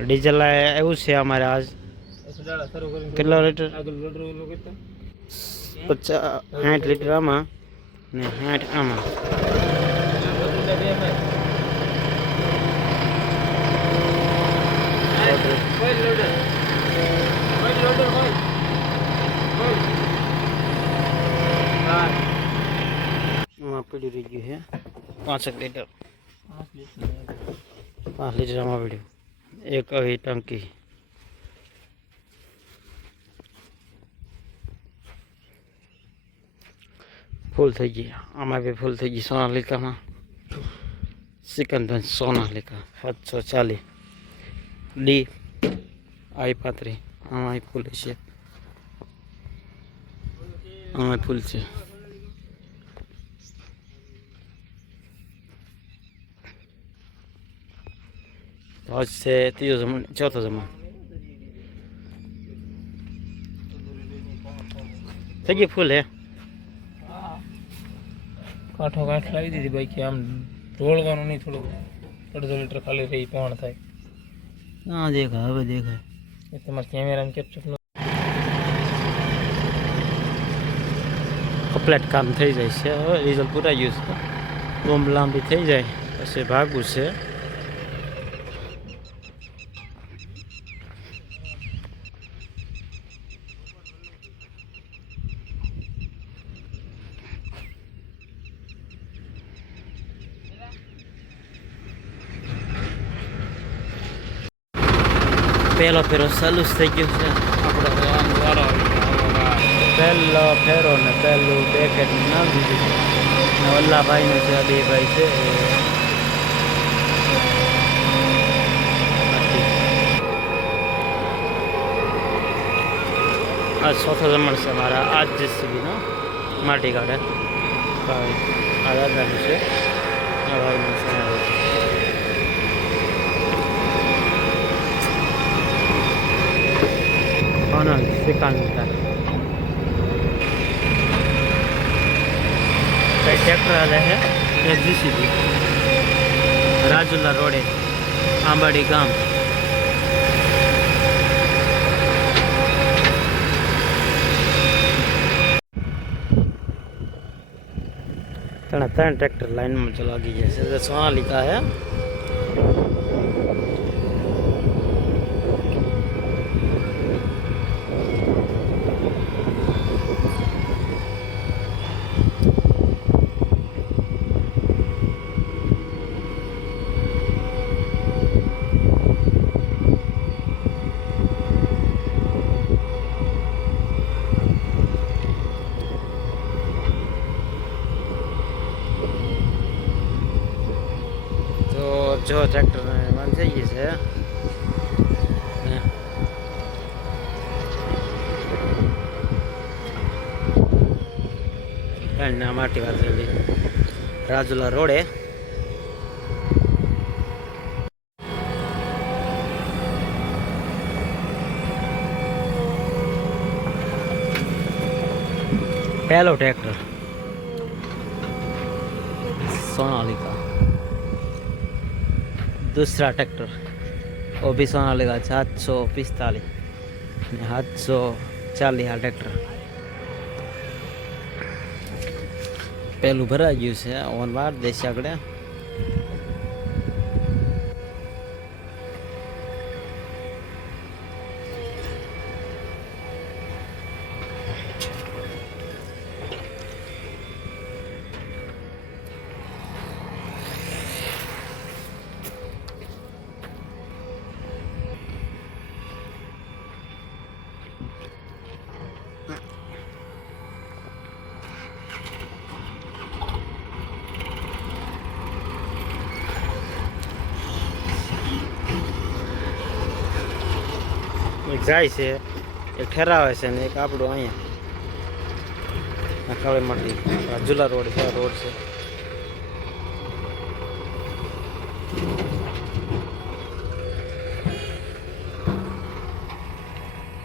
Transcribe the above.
diesel આવ્યું છે અમારે આજ કેટલા લીટર 60 લીટર આમાં ને 60 આમાં પીડ્યું રહી ગયું છે 5 લીટર 5 લીટર આમાં પીડ્યું એક આવી ટંકી ફૂલ થઈ ગઈ આમાં બી ફૂલ થઈ ગઈ સોનાલિકામાં સિકંદગંજ સોનાલિકા 740 ડી I35 આમાં ફૂલ છે આમાં ફૂલ છે आज से तीसरा जमान चौथा जमान થઈ ફૂલ હે કાંઠો કાંઠ લાવી દીધી બાકી આમ ઢોળવાનું નહીં થોડું 1.5 લીટર ખાલી રહી પણ થાય હા દેખાય હવે દેખાય એ તમારા કેમેરામાં કેપ્ચર કમ્પ્લીટ કામ થઈ જાય છે હવે ડીઝલ પૂરા ગયું છે બોમ્બ લાંબી થઈ જાય પછી ભાગવું છે પહેલો ફેરો ચાલુ જ થઈ ગયો છે આપણે પહેલો ફેરો ને પહેલું પેકેટ નાખી દીધું ને વલ્લાભાઈને છે બે ભાઈ છે આ ચોથો જમણ છે મારા આજ જેસીબીનો માટી કાઢે આ દાદાનું છે આ ભાઈનું છે सिकंदर कई ट्रैक्टर वाले हैं एक जीसीबी राजुला रोडे आंबाड़ी गाम तीन ट्रैक्टर लाइन में चला गई जैसे सोनालिका है जो ट्रैक्टर बन जाइए से माटी वाली राजुला रोड है पहलो ट्रैक्टर सोनालिका दूसरा ट्रैक्टर वो भी सोनालिका 745 740 आ ट्रैक्टर पहलू भरा गयु से ओन बार देश आगड़े એક જાય છે એક ઠેરાવે છે ને એક આપણું અહીંયા કાળી માટી રાજુલા રોડ છે રોડ છે